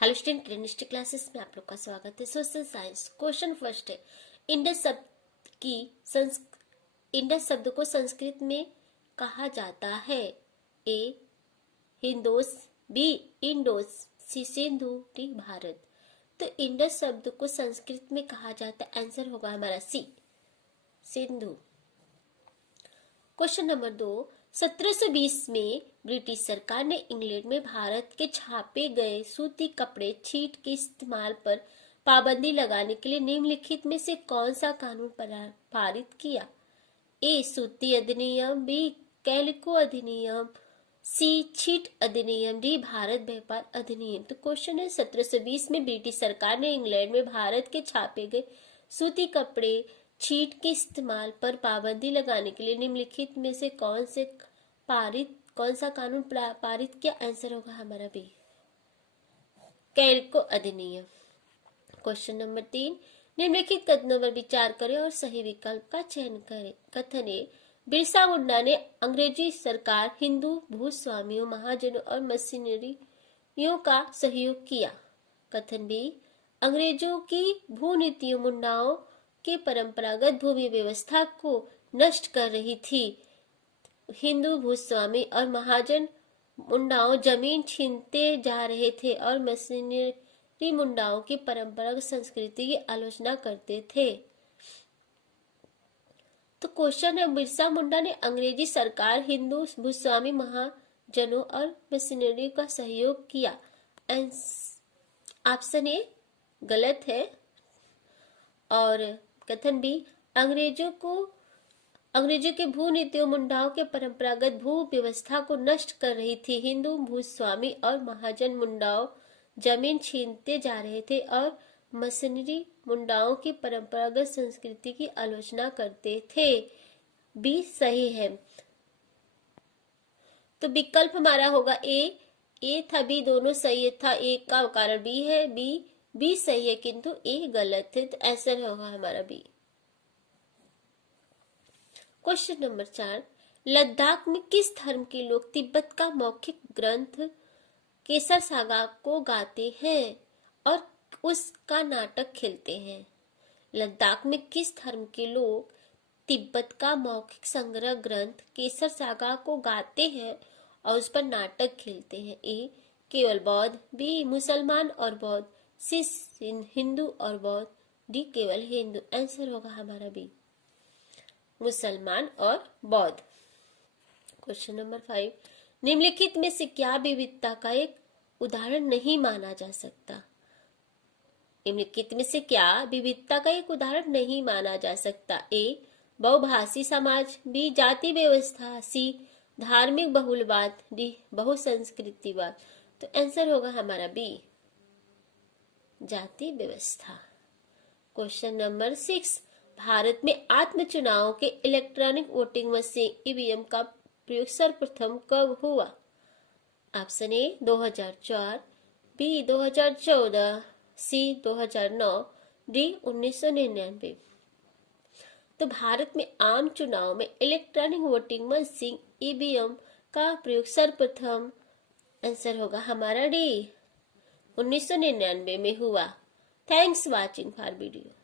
Hello student, cleanest classes में आप लोग का स्वागत है। सोशल साइंस क्वेश्चन फर्स्ट है। इंडस शब्द को संस्कृत में कहा जाता है। ए हिंदोस, बी इंडोस, सी सिंधु, डी भारत। तो इंडस शब्द को संस्कृत में कहा जाता है, आंसर होगा हमारा सी सिंधु। क्वेश्चन नंबर 2, 1720 में ब्रिटिश सरकार ने इंग्लैंड में भारत के छापे गए सूती कपड़े छीट के इस्तेमाल पर पाबंदी लगाने के लिए निम्नलिखित में से कौन सा कानून पारित किया? ए सूती अधिनियम, बी कैलिको अधिनियम, सी छीट अधिनियम, डी भारत व्यापार अधिनियम। तो क्वेश्चन है 1720 में ब्रिटिश सरकार ने इंग्लैंड में भारत के छापे गए सूती कपड़े छीट के इस्तेमाल पर पाबंदी लगाने के लिए निम्नलिखित में से कौन सा कानून पारित किया? आंसर होगा हमारा बी कैलिको अधिनियम। क्वेश्चन नंबर 3, निम्नलिखित कथनों पर विचार करें और सही विकल्प का चयन करें। कथन ए, बिरसा मुंडा ने अंग्रेजी सरकार, हिंदू भूस्वामियों, महाजनों और मशीनरियों का सहयोग किया। कथन बी, अंग्रेजों की भूनीतियों मुंडाओं के परंपरागत भूमि व्यवस्था को नष्ट कर रही थी। हिंदू भूस्वामी और महाजन मुंडाओं जमीन छीनते जा रहे थे और मशीनरी मुंडाओं की परंपरागत संस्कृति की आलोचना करते थे। तो क्वेश्चन है, बिरसा मुंडा ने अंग्रेजी सरकार, हिंदू भूस्वामी, महाजनों और मशीनरी का सहयोग किया। ऑप्शन ए गलत है। और कथन बी, अंग्रेजों के भूनीतियों मुंडाओं के परंपरागत भू व्यवस्था को नष्ट कर रही थी। हिंदू भूस्वामी और महाजन मुंडाओं जमीन छीनते जा रहे थे और मशीनरी मुंडाओं की परंपरागत संस्कृति की आलोचना करते थे। बी सही है। तो विकल्प हमारा होगा ए था, बी दोनों सही था। ए का कारण बी है, बी सही है किंतु ए गलत है। तो आंसर होगा हमारा बी। क्वेश्चन नंबर 4, लद्दाख में किस धर्म के लोग तिब्बत का मौखिक ग्रंथ केसर सागा को गाते हैं और उसका नाटक खेलते हैं? लद्दाख में किस धर्म के लोग तिब्बत का मौखिक संग्रह ग्रंथ केसर सागा को गाते हैं और उस पर नाटक खेलते हैं? ए केवल बौद्ध, बी मुसलमान और बौद्ध, सी हिंदू और बौद्ध, डी केवल हिंदू। आंसर होगा हमारा बी मुसलमान और बौद्ध। क्वेश्चन नंबर 5, निम्नलिखित में से क्या विविधता का एक उदाहरण नहीं माना जा सकता? निम्नलिखित में से क्या विविधता का एक उदाहरण नहीं माना जा सकता? ए बहुभाषी समाज, बी जाति व्यवस्था, सी धार्मिक बहुलवाद, डी बहुसंस्कृतिवाद। तो आंसर होगा हमारा बी जाति व्यवस्था। क्वेश्चन नंबर 6, भारत में आत्म चुनाव के इलेक्ट्रॉनिक वोटिंग मशीन ईवीएम का प्रयोग सर्वप्रथम कब हुआ? Option A 2004, B 2014, C 2009, D 1999। तो भारत में आम चुनाव में इलेक्ट्रॉनिक वोटिंग मशीन ईवीएम का प्रयोग सर्वप्रथम, आंसर होगा हमारा डी 1999 में हुआ। Thanks watching for video.